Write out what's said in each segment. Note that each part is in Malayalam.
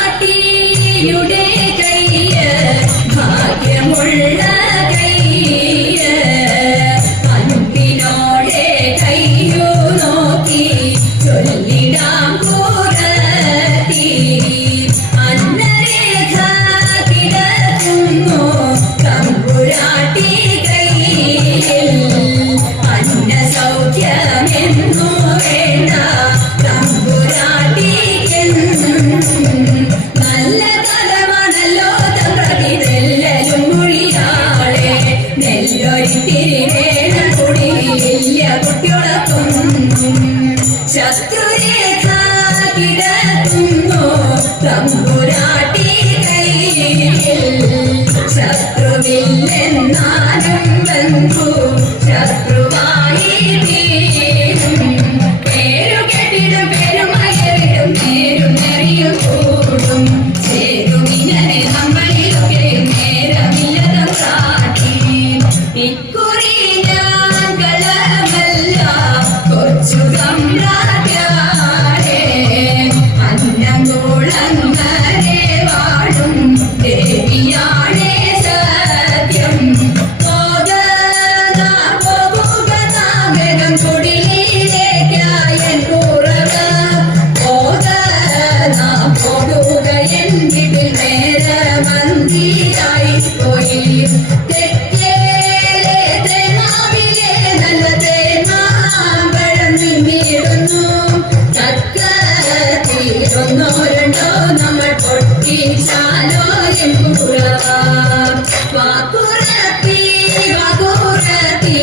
തമ്പുരാട്ടിയുടെ കയ്യ ഭാഗ്യമുള്ള കയ്യ അൻപിനോടെ കയ്യു നോക്കി ചൊല്ലിടാം കൂറത്തി അന്നരേഖ കിടക്കുന്നു തമ്പുരാട്ടി കയ്യിൽ അന്ന സൗഖ്യമെന്നു വേണ്ട നല്ല കലമാണല്ലോ തമ്പ്രതിതെല്ലും മൊഴിയാളെ നെല്ലൊരിത്തിരി വേണം കുടിയില്ല കുട്ടിയോടൊപ്പം ശത്രുരേഖ കിടക്കുന്നു തമ്പുരാട്ടി കയ്യിൽ ശത്രുവില്ലെന്നാലും ബന്ധു ശത്രുവായി തീരും പേരു കെട്ടിടും പേരുമയവിടും നേരും നെറിയും കൂടും ചേരുമിങ്ങനെ നമ്മളിലൊക്കെയും നേരമില്ലതും കാട്ടി ഇക്കുറി ഞാൻ കളമല്ല കൊച്ചു തമ്പ്രാട്യാരെ അന്നംകുളങ്ങരെ വാഴും ദേവിയാണേ സത്യം കുടിയിലേക്കായൻ കുറവ പോകുകയൻ വീട്ടിൽ നേരമന്തിയായി പോയി തെക്കേലെ തേനാവിലെ നല്ല തേനാമ്പഴം നിന്നിടുന്നു ചക്കത്തിലൊന്നോ രണ്ടോ നമ്മൾ പൊട്ടിച്ചാലോ എൻ കുറവ വാക്കുറത്തി വാക്കുറത്തി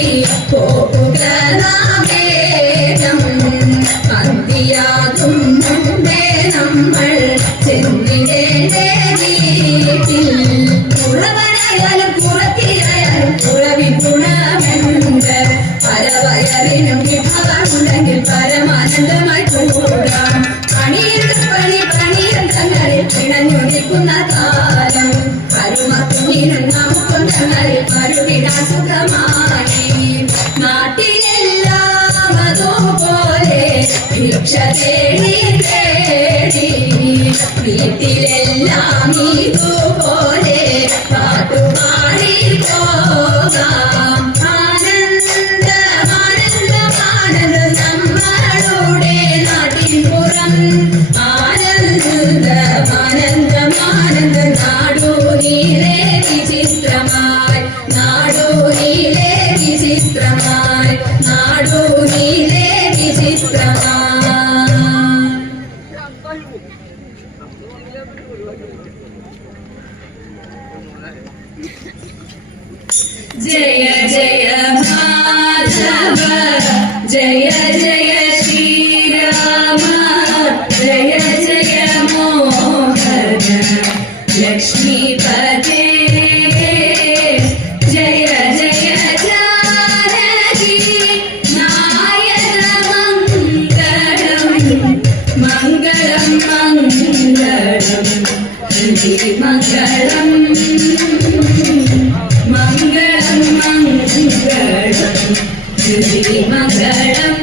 പോകുക നാവേദം അന്തിയാകും മുമ്പേ നമ്മൾ ചെന്നിടേണ്ട വീട്ടിൽ കുറവനായാലും കുറത്തിയായാലും കുറവിൻ ഗുണമെന്ത് പരവയറിനും വിഭവമുണ്ടെങ്കിൽ പരമാനന്ദമായി കൂടാം പണിയും തങ്ങളിൽ പിണഞ്ഞു നിൽക്കുന്ന കാലം കരുമക്കുഞ്ഞിനും നമുക്കും തങ്ങളിൽ മരുവിടാൻ സുഖമായി നാട്ടിലെല്ലാം അതുപോലെ ഭിക്ഷ തേടി തേടി വീട്ടിലെല്ലാം ഇതുപോലെ പാട്ടുപാടി പോകാം ആനന്ദമാനന്ദമാനന്ദം നമ്മളുടെ നാട്ടിൻപുറം ആനന്ദമാനന്ദമാനന്ദം നാടൂരിലെ വിചിത്രമായി നാടൂരിലെ വിചിത്രമായി നാടൂരിലെ വിചിത്രമായി ജയ ജയ മാധവ ജയ ജയ ശ്രീരാമ ജയ ജയ മോഹന ലക്ഷ്മീപതേ ജയ ജയ ജാനകി നായക മംഗളം മംഗളം മംഗളം മംഗളം മംഗളം മംഗളം മംഗളം